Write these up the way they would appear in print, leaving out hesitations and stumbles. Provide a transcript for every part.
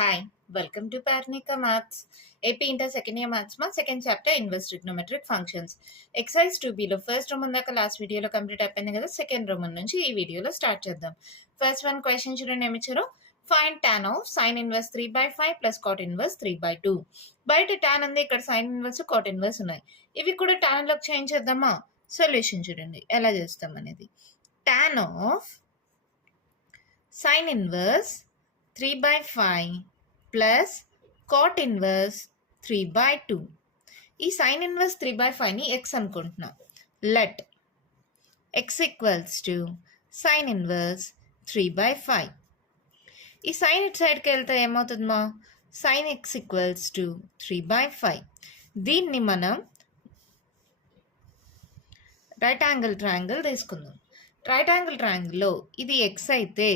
Hi, welcome to Parnika Maths. AP Inter second year maths ma second chapter inverse trigonometric functions. Exercise 2B లో first Roman దాకా last వీడియోలో complete అయిపోయింది కదా. Second Roman నుంచి ఈ వీడియోలో స్టార్ట్ చేద్దాం. ఫస్ట్ వన్ క్వశ్చన్ చూడండి ఏమి ఇచ్చారో. Find tan of sin inverse 3/5 plus cot inverse 3/2. బయట tan ఉంది, ఇక్కడ sin inverse cot inverse ఉన్నాయి. ఇవి కూడా tan లోకి చేంజ్ చేద్దామా? సొల్యూషన్ చూడండి ఎలా చేస్తాం అనేది. tan of sin inverse 3/5 plus cot inverse 3/2. ఈ sin inverse 3/5ని x అనుకుంటున్నాం. Let x equals to sin inverse 3/5. ఈ sin ఇటు సైడ్కి వెళ్తే ఏమవుతుందమ్మా? sin x equals to 3/5. దీన్ని మనం రైట్ యాంగిల్ ట్రయాంగిల్ తీసుకుందాం. రైట్ యాంగిల్ ట్రయాంగిల్లో ఇది ఎక్స్ అయితే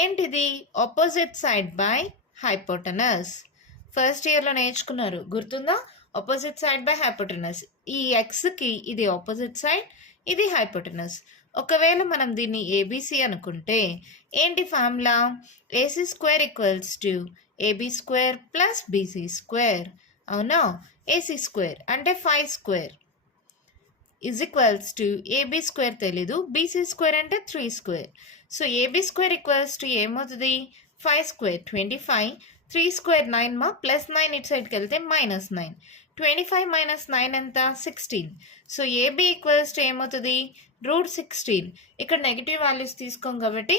ఏంటిది? Opposite side by hypotenuse. First ఇయర్లో నేర్చుకున్నారు, గుర్తుందా? Opposite side by hypotenuse. ఈ ఎక్స్కి ఇది ఆపోజిట్ సైడ్, ఇది హైపోటనస్. ఒకవేళ మనం దీన్ని ఏబిసి అనుకుంటే ఏంటి formula? AC square equals to AB square plus BC square. అవునా? ఏసీ స్క్వేర్ అంటే 5 square is equals to AB square తెలీదు, BC square అంటే 3 square. So AB square equals to ఏమవుతుంది? 5 square 25, 3 square 9 మా, ప్లస్ 9 ఇటు సైడ్కి వెళ్తే -9. 25 minus 9 ఎంత? 16. సో AB ఈక్వల్స్ టు ఏమవుతుంది? √16. ఇక్కడ నెగిటివ్ వాల్యూస్ తీసుకోం కాబట్టి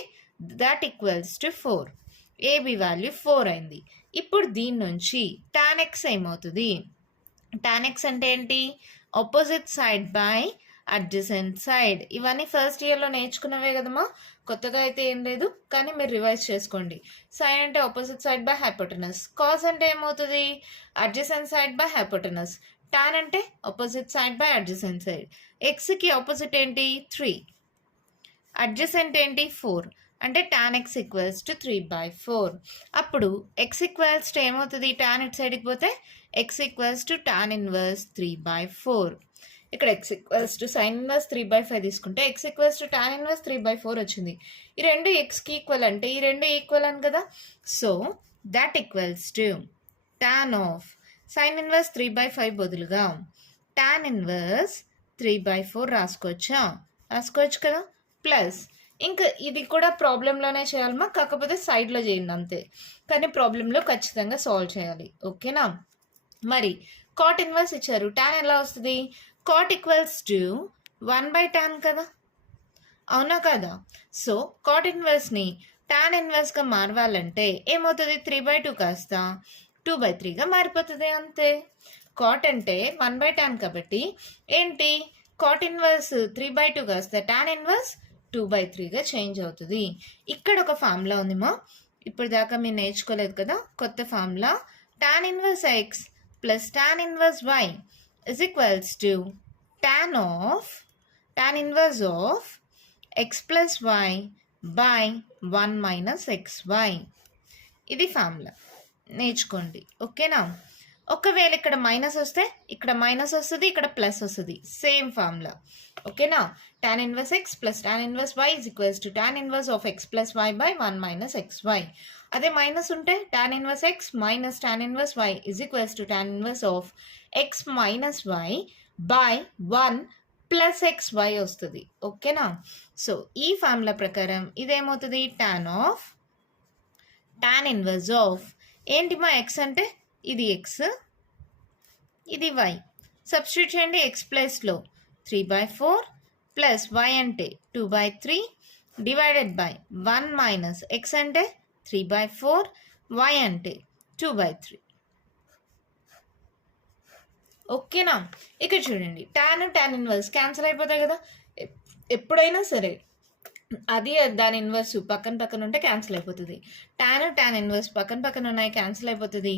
that equals to 4. AB value 4 అయింది. ఇప్పుడు దీని నుంచి tan x ఏమవుతుంది? tan x అంటే ఏంటి? Opposite side by adjacent side. ఇవన్నీ ఫస్ట్ ఇయర్లో నేర్చుకున్నవే కదమ్మా, కొత్తగా అయితే ఏం లేదు, కానీ మీరు రివైజ్ చేసుకోండి. సైన్ అంటే opposite side by hypotenuse. Cos అంటే ఏమవుతుంది? Adjacent side by hypotenuse. Tan అంటే opposite side by adjacent side. ఎక్స్కి ఆపోజిట్ ఏంటి? 3. అడ్జసెంట్ ఏంటి? 4. అంటే tan x ఈక్వల్స్ టు 3/4. అప్పుడు x ఈక్వల్స్ టు ఏమవుతుంది? tan ఇటు సైడ్కి పోతే x equals to tan inverse 3/4. ఇక్కడ x equals to sin inverse 3/5 తీసుకుంటే x equals to tan inverse 3/4 వచ్చింది. ఈ రెండు xకి ఈక్వల్ అంటే ఈ రెండు ఈక్వల్ అని కదా. So that equals to tan of sin inverse 3/5 బదులుగా tan ఇన్వర్స్ 3/4 రాసుకోవచ్చు కదా. ప్లస్ ఇంకా ఇది కూడా ప్రాబ్లంలోనే చేయాలమ్మా, కాకపోతే సైడ్లో చేయండి అంతే, కానీ ప్రాబ్లంలో ఖచ్చితంగా సాల్వ్ చేయాలి. ఓకేనా? మరి కాట్ ఇన్వర్స్ ఇచ్చారు, tan ఎలా వస్తుంది? కాట్ ఈక్వల్స్ టు 1/tan కదా, అవునా కదా? సో కాట్ ఇన్వర్స్ని tan ఇన్వర్స్గా మారవాలంటే ఏమవుతుంది? 3/2 కాస్త 2/3గా మారిపోతుంది, అంతే. కాట్ అంటే 1/tan కాబట్టి ఏంటి? కాట్ ఇన్వర్స్ 3/2 కాస్త tan ఇన్వర్స్ 2/3గా చేంజ్ అవుతుంది. ఇక్కడ ఒక ఫార్ములా ఉంది మా, ఇప్పుడు దాకా మీరు నేర్చుకోలేదు కదా, కొత్త formula. tan inverse x plus tan inverse y is equals to tan inverse of x plus y by 1 minus xy. ఇది ఫార్ములా, నేర్చుకోండి. ఓకేనా? ఒకవేళ ఇక్కడ మైనస్ వస్తే ఇక్కడ మైనస్ వస్తుంది, ఇక్కడ ప్లస్ వస్తుంది, సేమ్ ఫార్ములా. ఓకేనా? tan inverse x plus tan inverse y is equals to tan inverse of x plus y by 1 minus xy. అదే మైనస్ ఉంటే tan inverse x minus tan inverse y is equals to tan inverse of x minus y by 1 plus xy వస్తుంది. ఓకేనా? So ఈ formula ప్రకారం ఇదేమవుతుంది? tan inverse of ఏంటి మా? x అంటే ఇది x, ఇది y. సబ్స్టిట్యూట్ చేయండి x ప్లస్లో 3/4 ప్లస్ y అంటే 2/3 డివైడెడ్ బై 1 మైనస్ x అంటే 3/4, y అంటే 2/3. ఓకేనా? ఇక్కడ చూడండి, tan ఇన్వర్స్ క్యాన్సిల్ అయిపోతాయి కదా ఎప్పుడైనా సరే, అది దాని ఇన్వర్స్ పక్కన ఉంటే క్యాన్సిల్ అయిపోతుంది. tan ఇన్వర్స్ పక్కన ఉన్నాయి, క్యాన్సిల్ అయిపోతుంది.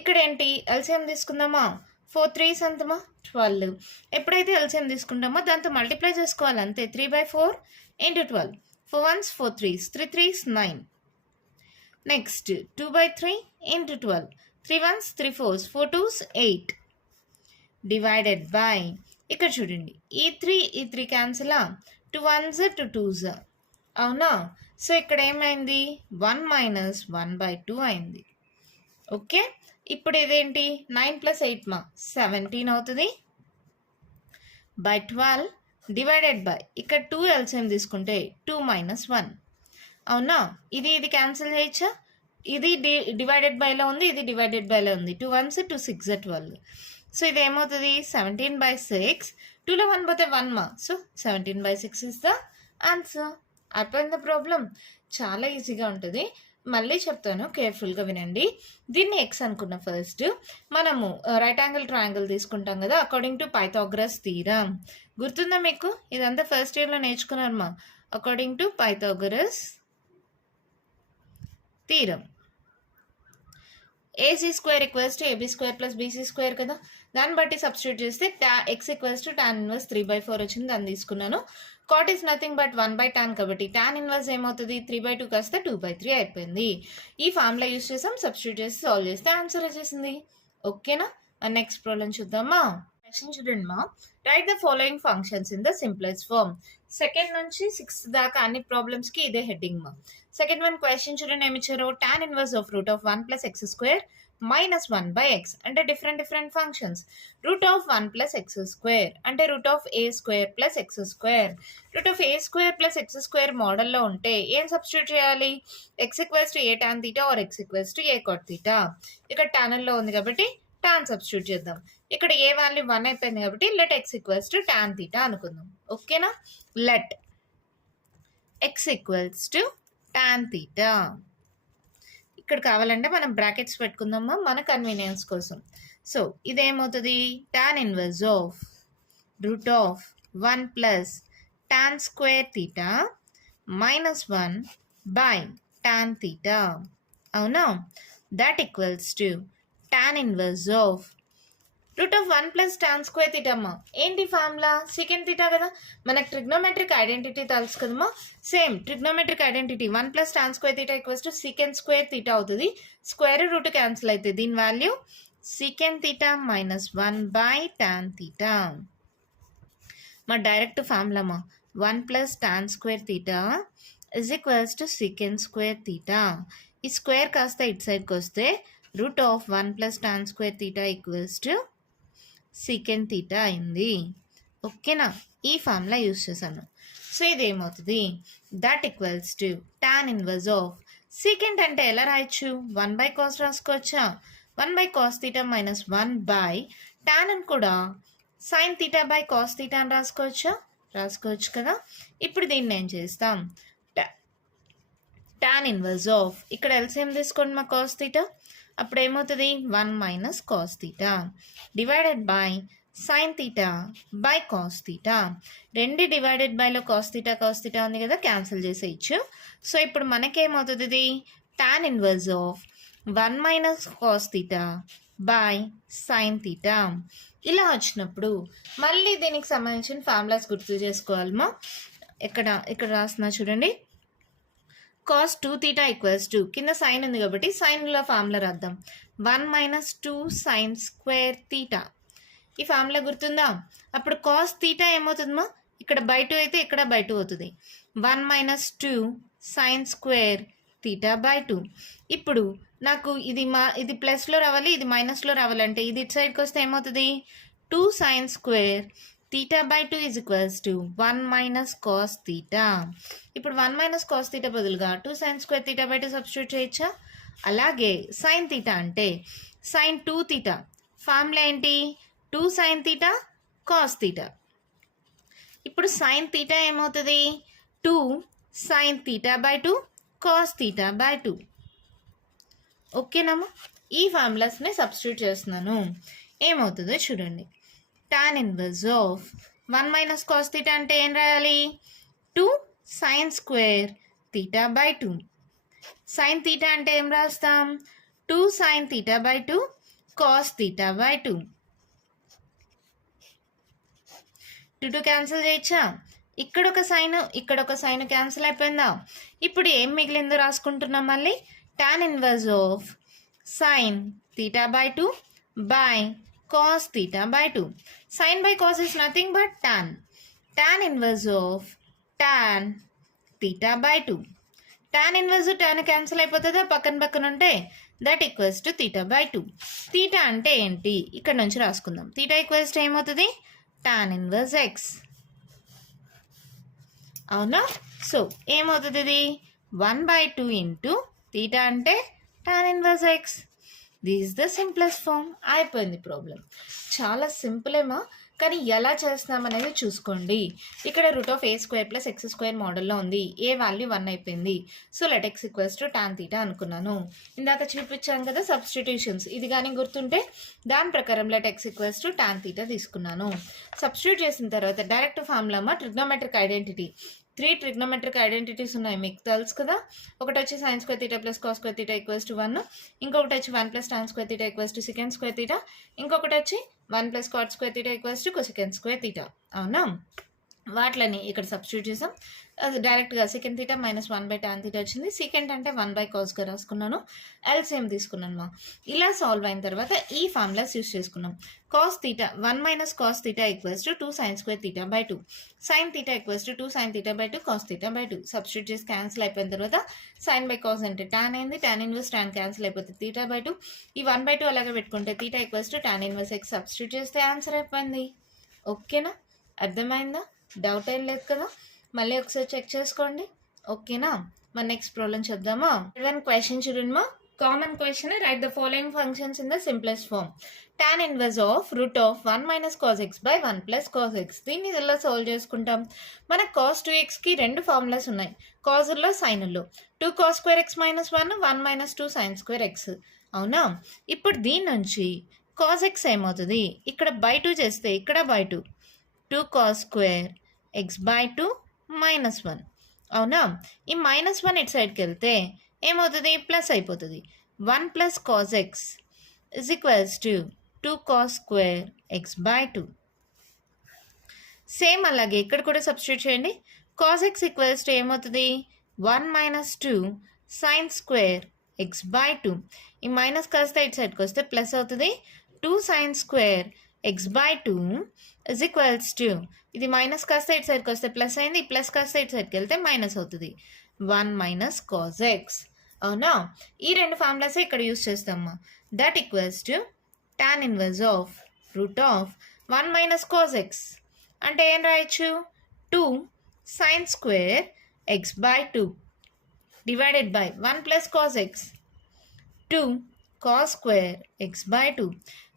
ఇక్కడ ఏంటి? ఎల్సిఎం తీసుకుందామా? 4 3s ఎంతమా? 12. ఎప్పుడైతే ఎల్సిఎం తీసుకుంటామో దాంతో మల్టిప్లై చేసుకోవాలి అంతే. 3/4 into 12. 4 1s 4 3s 3 3s 9. Next 2/3 into 12. 3 1s 3 4s 4 2s 8 divided by, ఇక్కడ చూడండి, ఈ 3 క్యాన్సిలా, 2 1s 2 2s. అవునా? సో ఇక్కడ ఏమైంది? 1 మైనస్ 1/2 అయింది. ఓకే, ఇప్పుడు ఇదేంటి 9 + 8 17 అవుతుంది బై 12 డివైడెడ్ బై ఇక్కడ 2 ఎల్సిఎం తీసుకుంటే 2 - 1 అవునా. ఇది క్యాన్సిల్ చేయొచ్చా, ఇది డివైడెడ్ బైలో ఉంది, ఇది డివైడెడ్ బైలో ఉంది. 2 1s 2 6 12. సో ఇది ఏమవుతుంది 17/6. 2లో 1 పోతే 1 సో 17/6 ఇస్ ద ఆన్సర్. అయిపోయింది ప్రాబ్లం. చాలా ఈజీగా ఉంటుంది. మళ్ళీ చెప్తాను, కేర్ఫుల్గా వినండి. దీన్ని ఎక్స్ అనుకున్న ఫస్ట్ మనము రైట్ యాంగిల్ ట్రయాంగిల్ తీసుకుంటాం కదా, అకార్డింగ్ టు పైథాగరస్ థీరం. గుర్తుందా మీకు? ఇదంతా ఫస్ట్ ఇయర్లో నేర్చుకున్నారమ్మా. According to Pythagoras theorem AC² = AB² + BC² కదా, దాన్ని బట్టి సబ్స్టిట్యూట్ చేస్తే x = tan 1 3/4 వచ్చింది, దాన్ని తీసుకున్నాను. cot is nothing but 1/tan కాబట్టి tan 1 ఏమవుతుంది 3/2 కాస్త 2/3 అయిపోయింది. ఈ ఫార్ములా యూస్ చేసాం, సబ్స్టిట్యూట్ చేసి సాల్వ్ చేస్తే ఆన్సర్ వచ్చేసింది. ఓకేనా, నెక్స్ట్ ప్రాబ్లం చూద్దామా. క్వశ్చన్ చూడండి మా, right the following functions in the simplest form. Second నుంచి 6th దాకా అన్ని ప్రాబ్లమ్స్కి ఇదే హెడ్డింగ్ మా. సెకండ్ వన్ క్వశ్చన్ చూడండి, ఏమి ఇచ్చారు, tan 1 of √1 + x² - 1/x అంటే డిఫరెంట్ ఫంక్షన్స్. √1 + x² అంటే √a² + x². √a² + x² మోడల్లో ఉంటే ఏం సబ్స్టిట్యూట్ చేయాలి, x = a tan θ or x = a cot θ. ఇక్కడ టాన్లో ఉంది కాబట్టి tan సబ్స్టిట్యూట్ చేద్దాం. ఇక్కడ ఏ వాల్యూ 1 అయిపోయింది కాబట్టి లెట్ x = tan θ అనుకుందాం. ఓకేనా, లెట్ x = tan θ. ఇక్కడ కావాలంటే మనం బ్రాకెట్స్ పెట్టుకుందామా మన కన్వీనియన్స్ కోసం. సో ఇదేమవుతుంది tan 1 of √1 + tan² θ - 1/tan θ. అవునా, that equals to tan 1 of √1 + tan² θ అమ్మా. ఏంటి ఫార్ములా, సెకండ్ θ కదా, మనకు ట్రిగ్నోమెట్రిక్ ఐడెంటిటీ తెలుసు కదమ్మా. Same trigonometric identity 1 + tan² θ = sec² θ అవుతుంది. స్క్వేర్ రూట్ క్యాన్సిల్ అయితే దీని వాల్యూ secant θ - 1/tan θ. మా డైరెక్ట్ ఫార్ములా మా 1 + tan² θ = secant² θ. ఈ స్క్వేర్ కాస్త ఇటు సైడ్కి వస్తే √1 + tan² θ = secant θ అయింది. ఓకేనా, ఈ ఫార్ములా యూస్ చేశాను. సో ఇదేమవుతుంది that equals to tan 1 of secant అంటే ఎలా రాయొచ్చు, 1/cos రాసుకోవచ్చా, 1/cos θ - 1/tan అని కూడా sin θ/cos θ అని రాసుకోవచ్చు కదా. ఇప్పుడు దీన్ని ఏం చేస్తాం, tan 1 of ఇక్కడ ఎల్సిఎం తీసుకోండి మా cos θ, అప్పుడు ఏమవుతుంది 1 - cos θ divided by sin θ/cos θ. రెండు డివైడెడ్ బైలో cos θ ఉంది కదా, క్యాన్సిల్ చేసేయచ్చు. సో ఇప్పుడు మనకేమవుతుంది ఇది tan 1 of 1 - cos θ/sin θ. ఇలా వచ్చినప్పుడు మళ్ళీ దీనికి సంబంధించిన ఫార్ములాస్ గుర్తు చేసుకోవాలమ్మా. ఇక్కడ రాస్తున్నా చూడండి, cos 2θ = కింద సైన్ ఉంది కాబట్టి సైన్లో ఫార్ములా రాద్దాం, 1 - 2 sin² θ. ఈ ఫార్ములా గుర్తుందా. అప్పుడు cos θ ఏమవుతుందమ్మా, ఇక్కడ /2 అయితే ఇక్కడ /2 అవుతుంది, 1 - 2 sin² θ/2. ఇప్పుడు నాకు ఇది ప్లస్లో రావాలి, ఇది మైనస్లో రావాలంటే ఇది ఇటు సైడ్కి వస్తే ఏమవుతుంది 2 sin² θ/2 = 1 - cos θ. ఇప్పుడు 1 - cos θ బదులుగా 2 sin² θ/2 సబ్స్టిట్యూట్ చేయొచ్చా. అలాగే sin θ అంటే sin 2θ. ఫార్ములా ఏంటి 2 sin θ cos θ. ఇప్పుడు sin θ ఏమవుతుంది 2 sin θ/2 cos θ/2. ఓకేనమ్మా, ఈ ఫార్ములాస్ని సబ్స్టిట్యూట్ చేస్తున్నాను. ఏమవుతుందో చూడండి, tan 1 of 1 - cos θ అంటే ఏం రాయాలి 2 sin² θ/2. sin θ అంటే ఏం రాస్తాం 2 sin θ/2 cos θ/2. 2 క్యాన్సిల్ చేయొచ్చా, ఇక్కడ ఒక సైన్ క్యాన్సిల్ అయిపోయిందా. ఇప్పుడు ఏం మిగిలిందో రాసుకుంటున్నాం మళ్ళీ, tan 1 of sin θ/2 cos θ/2. sin / cos is nothing but tan. tan 1 of tan θ/2. tan 1 tan cancel అయిపోతుందా, పక్కన ఉంటే that equals to theta by 2. Theta అంటే ఏంటి ఇక్కడ నుంచి రాసుకుందాం. తీటా ఈక్వల్స్ టు ఏమవుతుంది, టాన్ ఇన్వర్స్ ఎక్స్. అవునా? సో ఏమవుతుంది ఇది 1/2 ఇంటూ తీటా అంటే tan inverse x. This is the simplest form. అయిపోయింది ప్రాబ్లం. చాలా సింపుల్ ఏమో, కానీ ఎలా చేస్తున్నాం అనేది చూసుకోండి. ఇక్కడ √a² + x² మోడల్లో ఉంది. ఏ వాల్యూ 1 అయిపోయింది. So let x equals to tan theta అనుకున్నాను. ఇందాక చూపించాను కదా సబ్స్టిట్యూషన్స్, ఇది కానీ గుర్తుంటే దాని ప్రకారం let x equals to tan theta తీసుకున్నాను. సబ్స్టిట్యూట్ చేసిన తర్వాత direct formula trigonometric identity. 3 trigonometric identities ఉన్నాయి, మీకు తెలుసు కదా. ఒకటి వచ్చి sin² θ + cos² θ = 1, ఇంకొకటి వచ్చి 1 + tan² θ = sec² θ, ఇంకొకటి వచ్చి 1 + cot² θ = cosec² θ. అవునా? వాటిని ఇక్కడ సబ్స్టిట్యూట్ చేసాం. అది డైరెక్ట్గా సెకండ్ తీటా -1/tan θ వచ్చింది. సెకండ్ అంటే 1/cosగా రాసుకున్నాను. ఎల్సిఎం తీసుకున్నాను మా. ఇలా సాల్వ్ అయిన తర్వాత ఈ ఫార్ములాస్ యూస్ చేసుకున్నాం. cos θ 1 - cos θ = 2 sin² θ/2, sin θ = 2 sin θ/2 cos θ/2. Substitute చేసి క్యాన్సిల్ అయిపోయిన తర్వాత sin/cos అంటే tan అయింది, tan ఇన్వర్స్ tan క్యాన్సిల్ అయిపోతుంది θ/2. ఈ 1/2 అలాగే పెట్టుకుంటే θ = tan ఇన్వర్స్ x సబ్స్టిట్యూట్ చేస్తే ఆన్సర్ అయిపోయింది. ఓకేనా? అర్థమైందా? డౌట్ ఏం లేదు కదా. మళ్ళీ ఒకసారి చెక్ చేసుకోండి. ఓకేనా? మన నెక్స్ట్ ప్రాబ్లం చూద్దామా. క్వశ్చన్ చూడండి మా. Common question, right the following functions in the simplest form. tan inverse of √1 - cos x / 1 + cos x. దీన్ని ఎలా సాల్వ్ చేసుకుంటాం? మనకు cos 2x రెండు ఫార్ములాస్ ఉన్నాయి. కాజుల్లో సైనుల్లో 2 cos² x - 1 1 - 2 sin² x. అవునా? ఇప్పుడు దీని నుంచి cos x ఏమవుతుంది, ఇక్కడ /2 చేస్తే ఇక్కడ /2 2 cos² x/2 -1. అవునా? ఈ -1 ఇటు సైడ్కి వెళ్తే ఏమవుతుంది, ప్లస్ అయిపోతుంది. 1 + cos x = 2 cos² x/2. Same అలాగే ఇక్కడ కూడా సబ్స్టిట్యూట్ చేయండి. cos x = ఏమవుతుంది, 1 - 2 sin² x/2. ఈ మైనస్ కాస్త ఇటు సైడ్కి వస్తే ప్లస్ అవుతుంది. 2 sin² x/2 = ఇది మైనస్ కాస్త ఇటు సైడ్కి వస్తే ప్లస్ అయింది, ప్లస్ కాస్త ఇటు సైడ్కి వెళ్తే మైనస్ అవుతుంది. 1 - cos x. అవునా? ఈ రెండు ఫార్ములాస్ ఇక్కడ యూస్ చేస్తామా. That equals to tan inverse of √1 - cos x అంటే ఏం రాయొచ్చు, 2 sin² x/2 divided by 1 + cos x 2 cos² x/2.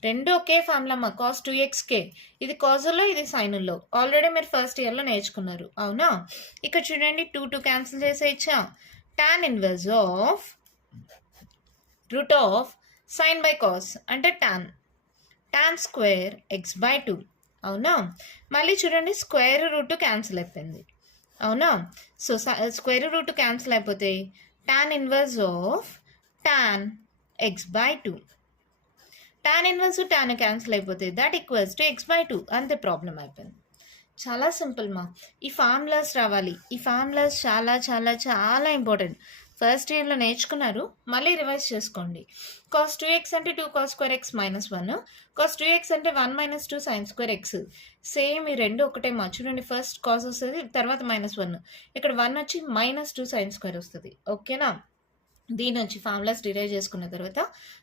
రెండు ఒకే ఫార్ములా మా. cos 2xk. ఇది కాజుల్లో, ఇది సైనుల్లో. ఆల్రెడీ మీరు ఫస్ట్ ఇయర్లో నేర్చుకున్నారు. అవునా? ఇక్కడ చూడండి 2 క్యాన్సిల్ చేసేయచ్చా. tan ఇన్వర్స్ ఆఫ్ √sin/cos అంటే tan² x/2. అవునా? మళ్ళీ చూడండి స్క్వేర్ రూట్ క్యాన్సిల్ అయిపోయింది. అవునా? సో స్క్వేర్ రూట్ క్యాన్సిల్ అయిపోతే tan inverse of tan x/2. tan inverse tan cancel అయిపోతే దట్ ఈక్వల్స్ టు x/2. అంతే, ప్రాబ్లం అయిపోయింది. చాలా సింపుల్ మా. ఈ ఫార్ములాస్ రావాలి. ఈ ఫార్ములాస్ చాలా చాలా చాలా ఇంపార్టెంట్. ఫస్ట్ ఇయర్లో నేర్చుకున్నారు, మళ్ళీ రివైజ్ చేసుకోండి. cos 2x అంటే 2 cos² x - 1, cos 2x అంటే 1 - 2 sin² x. సేమ్ ఈ రెండు ఒకటే మా. చూడండి ఫస్ట్ కాస్ వస్తుంది, తర్వాత -1. ఇక్కడ 1 వచ్చి -2 sin² వస్తుంది. ఓకేనా? దీని నుంచి ఫార్ములాస్ డిరైవ్ చేసుకున్న తర్వాత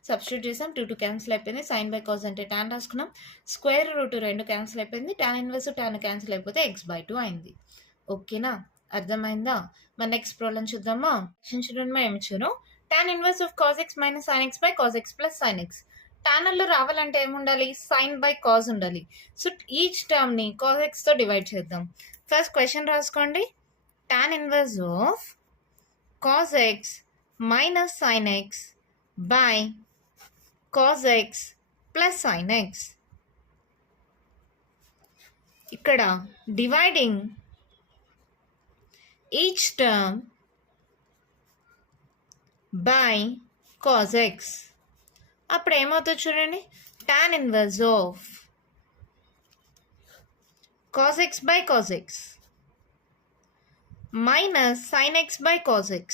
సబ్స్టిట్యూట్ చేసాం. 2 క్యాన్సిల్ అయిపోయింది. sin/cos అంటే tan రాసుకున్నాం. స్క్వేర్ రూట్ 2 క్యాన్సిల్ అయిపోయింది. tan ఇన్వర్స్ tan క్యాన్సిల్ అయిపోతే x/2 అయింది. ఓకేనా? అర్థమైందా? మన నెక్స్ట్ ప్రాబ్లం చూద్దామా. చూడండి ఏమిచ్చారు. tan inverse of cos x - sin x / cos x + sin x. టాన్లో రావాలంటే ఏముండాలి, sin/cos ఉండాలి. సో ఈచ్ టర్మ్ని cos xతో డివైడ్ చేద్దాం. ఫస్ట్ క్వశ్చన్ రాసుకోండి. tan inverse of cos x - sin x by cos x plus sin x. ఇక్కడ dividing each term by cos x. అప్పుడు ఏమవుతుంది చూడండి, tan inverse of cos x by cos x minus sin x by cos x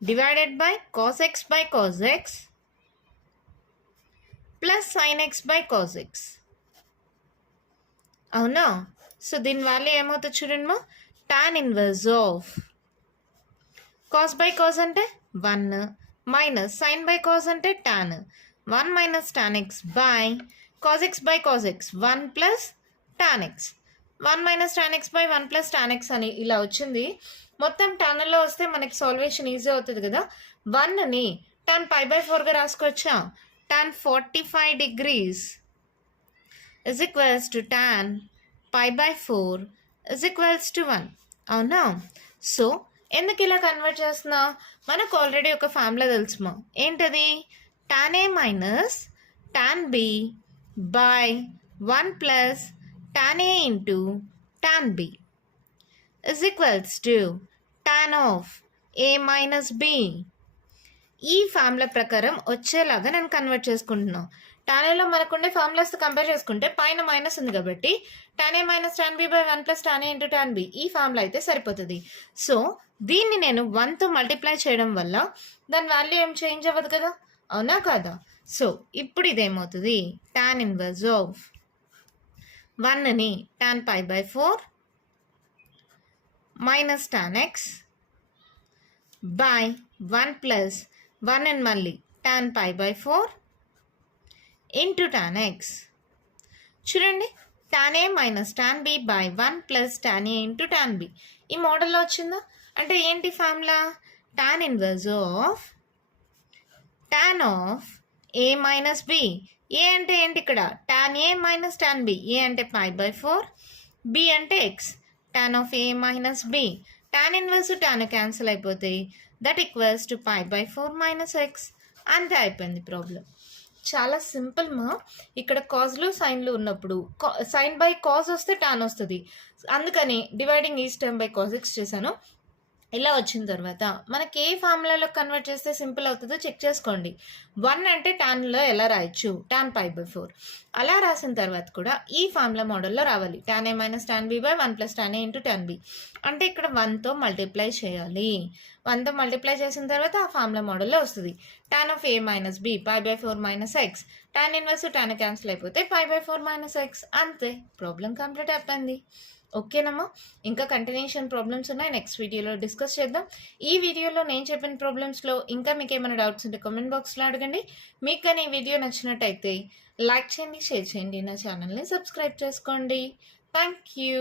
divided by cos x by cos x plus sin x by cos x. అవునా? So దీని value ఏమవుతుంది చూడండి మా. tan inverse of cos by cos అంటే 1 minus sign by cos అంటే tan 1 minus tan X by cos X 1 plus tan X 1 minus tan X by 1 plus tan X అని ఇలా వచ్చింది. మొత్తం టాన్లో వస్తే మనకి సాల్వేషన్ ఈజీ అవుతుంది కదా. 1ని tan పై బై 4గా రాసుకోవచ్చా. tan 45 degrees is equals to tan pi by 4 is equals to 1. అవునా. సో ఎందుకు ఇలా కన్వర్ట్ చేస్తున్నా, మనకు ఆల్రెడీ ఒక ఫార్ములా తెలుసుమా. ఏంటది, tan a minus tan b by 1 plus tan a into tan b is equals to tan of a minus b. ఈ formula ప్రకారం వచ్చేలాగా నేను కన్వర్ట్ చేసుకుంటున్నాను. tan aలో మనకుండే ఫార్ములాస్తో కంపేర్ చేసుకుంటే పైన మైనస్ ఉంది కాబట్టి tan a minus tan b by 1 plus tan a into tan b ఈ ఫార్ములా అయితే సరిపోతుంది. సో దీన్ని నేను 1తో మల్టిప్లై చేయడం వల్ల దాని వాల్యూ ఏం చేంజ్ అవ్వదు కదా, అవునా కాదా. సో ఇప్పుడు ఇదేమవుతుంది, tan ఇన్వర్స్ ఆఫ్ 1ని tan pi by 4 minus tan x by 1 plus 1 and మళ్ళీ tan pi by 4 into tan x. చూడండి, tan a minus tan b by 1 plus tan a into tan b ఈ మోడల్లో వచ్చిందా. అంటే ఏంటి formula, tan inverse of a minus b. A అంటే ఏంటి ఇక్కడ, tan a minus tan b. A అంటే పై బై 4, b అంటే x. tan of a minus b. tan inverse tan cancel అయిపోతాయి. That equals to pi by 4 minus x. అంతే అయిపోయింది problem. చాలా simple మా. ఇక్కడ కాజ్లు సైన్లు ఉన్నప్పుడు సైన్ బై కాజ్ వస్తే టాన్ వస్తుంది, అందుకని dividing each term by cause X చేశాను. ఇలా వచ్చిన తర్వాత మనకి ఏ ఫార్ములాలో కన్వర్ట్ చేస్తే సింపుల్ అవుతుందో చెక్ చేసుకోండి. 1 అంటే టాన్లో ఎలా రాయొచ్చు, tan పై బై 4 అలా రాసిన తర్వాత కూడా ఈ ఫార్ములా మోడల్లో రావాలి. tan a minus tan b by 1 plus tan a into tan b. అంటే ఇక్కడ 1తో మల్టిప్లై చేయాలి. 1తో మల్టిప్లై చేసిన తర్వాత ఆ ఫార్ములా మోడల్లో వస్తుంది. tan of a minus b pi by 4 minus x. tan inverse tan cancel అయిపోతే పై బై 4 మైనస్ x. అంతే, ప్రాబ్లం కంప్లీట్ అయిపోయింది. ఓకేనమ్మా. ఇంకా కంటిన్యూషన్ ప్రాబ్లమ్స్ ఉన్నాయి, నెక్స్ట్ వీడియోలో డిస్కస్ చేద్దాం. ఈ వీడియోలో నేను చెప్పిన ప్రాబ్లమ్స్లో ఇంకా మీకు ఏమైనా డౌట్స్ ఉంటే కామెంట్ బాక్స్లో అడగండి. మీకు కానీ ఈ వీడియో నచ్చినట్టయితే లైక్ చేయండి, షేర్ చేయండి, నా ఛానల్ని సబ్స్క్రైబ్ చేసుకోండి. Thank you.